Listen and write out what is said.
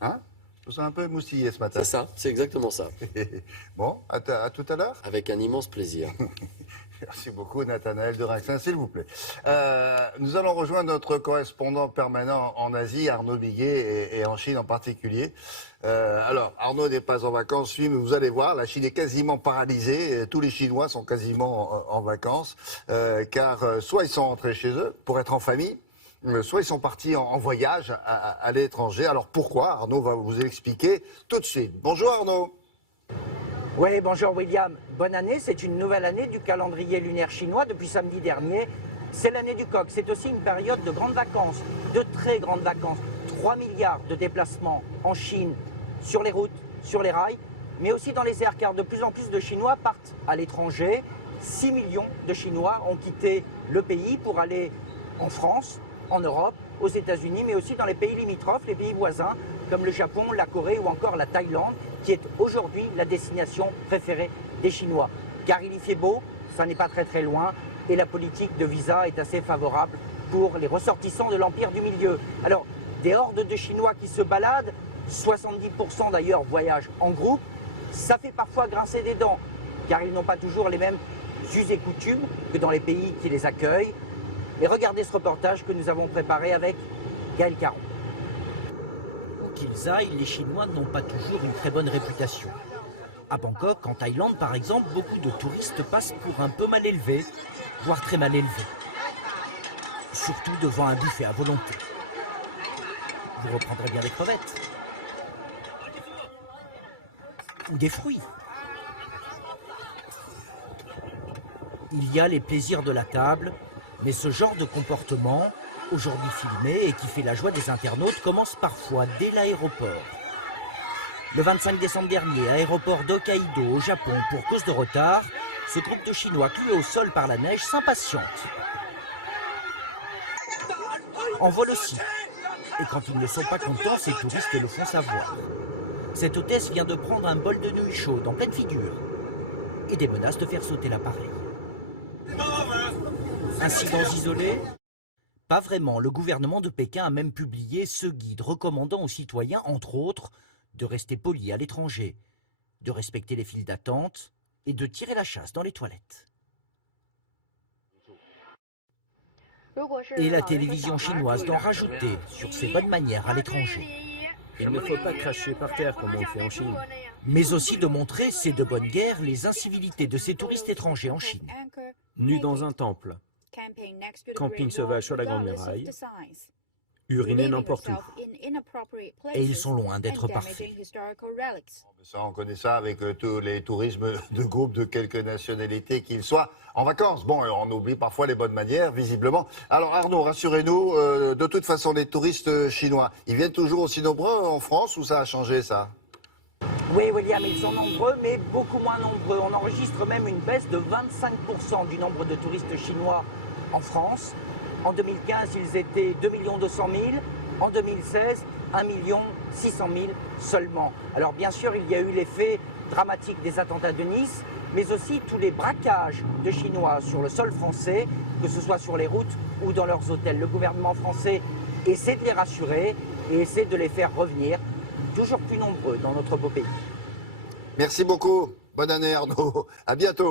Hein? Je suis un peu moustillé ce matin. C'est ça, c'est exactement ça. Bon, à tout à l'heure. Avec un immense plaisir. Merci beaucoup, Nathanaël de Rinxin, s'il vous plaît. Nous allons rejoindre notre correspondant permanent en Asie, Arnaud Biguet, et en Chine en particulier. Alors, Arnaud n'est pas en vacances, lui, mais vous allez voir, la Chine est quasiment paralysée. Tous les Chinois sont quasiment en vacances, car soit ils sont rentrés chez eux pour être en famille, soit ils sont partis en voyage à l'étranger. Alors pourquoi? Arnaud va vous expliquer tout de suite. Bonjour Arnaud. Oui, bonjour William. Bonne année, c'est une nouvelle année du calendrier lunaire chinois depuis samedi dernier. C'est l'année du coq, c'est aussi une période de grandes vacances, de très grandes vacances. 3 milliards de déplacements en Chine, sur les routes, sur les rails, mais aussi dans les airs, car de plus en plus de Chinois partent à l'étranger. 6 millions de Chinois ont quitté le pays pour aller en France, en Europe, aux États-Unis, mais aussi dans les pays limitrophes, les pays voisins, comme le Japon, la Corée ou encore la Thaïlande, qui est aujourd'hui la destination préférée des Chinois. Car il y fait beau, ça n'est pas très loin, et la politique de visa est assez favorable pour les ressortissants de l'Empire du Milieu. Alors, des hordes de Chinois qui se baladent, 70% d'ailleurs voyagent en groupe, ça fait parfois grincer des dents, car ils n'ont pas toujours les mêmes us et coutumes que dans les pays qui les accueillent. Et regardez ce reportage que nous avons préparé avec Gaël Caron. Où qu'ils aillent, les Chinois n'ont pas toujours une très bonne réputation. À Bangkok, en Thaïlande par exemple, beaucoup de touristes passent pour un peu mal élevés, voire très mal élevés. Surtout devant un buffet à volonté. Vous reprendrez bien des crevettes. Ou des fruits. Il y a les plaisirs de la table, mais ce genre de comportement, aujourd'hui filmé et qui fait la joie des internautes, commence parfois dès l'aéroport. Le 25 décembre dernier, à l'aéroport d'Hokkaido au Japon, pour cause de retard, ce groupe de Chinois cloués au sol par la neige s'impatiente. En vol aussi. Et quand ils ne sont pas contents, ces touristes le font savoir. Cette hôtesse vient de prendre un bol de nouilles chaudes en pleine figure et des menaces de faire sauter l'appareil. Incidents isolés? Pas vraiment. Le gouvernement de Pékin a même publié ce guide recommandant aux citoyens, entre autres, de rester polis à l'étranger, de respecter les files d'attente et de tirer la chasse dans les toilettes. Et la télévision chinoise d'en rajouter sur ses bonnes manières à l'étranger. Il ne faut pas cracher par terre comme on le fait en Chine. Mais aussi de montrer, c'est de bonne guerre, les incivilités de ces touristes étrangers en Chine. Nus dans un temple, camping sauvage sur la Grande Muraille, uriner n'importe où. Et ils sont loin d'être parfaits. Ça, on connaît ça avec tous les tourismes de groupes de quelques nationalités qu'ils soient en vacances. Bon, on oublie parfois les bonnes manières, visiblement. Alors Arnaud, rassurez-nous, de toute façon, les touristes chinois, ils viennent toujours aussi nombreux en France ou ça a changé ça? Oui, William, ils sont nombreux, mais beaucoup moins nombreux. On enregistre même une baisse de 25% du nombre de touristes chinois en France. En 2015, ils étaient 2 200 000. En 2016, 1 600 000 seulement. Alors bien sûr, il y a eu l'effet dramatique des attentats de Nice, mais aussi tous les braquages de Chinois sur le sol français, que ce soit sur les routes ou dans leurs hôtels. Le gouvernement français essaie de les rassurer et essaie de les faire revenir, toujours plus nombreux dans notre beau pays. Merci beaucoup. Bonne année Arnaud. À bientôt.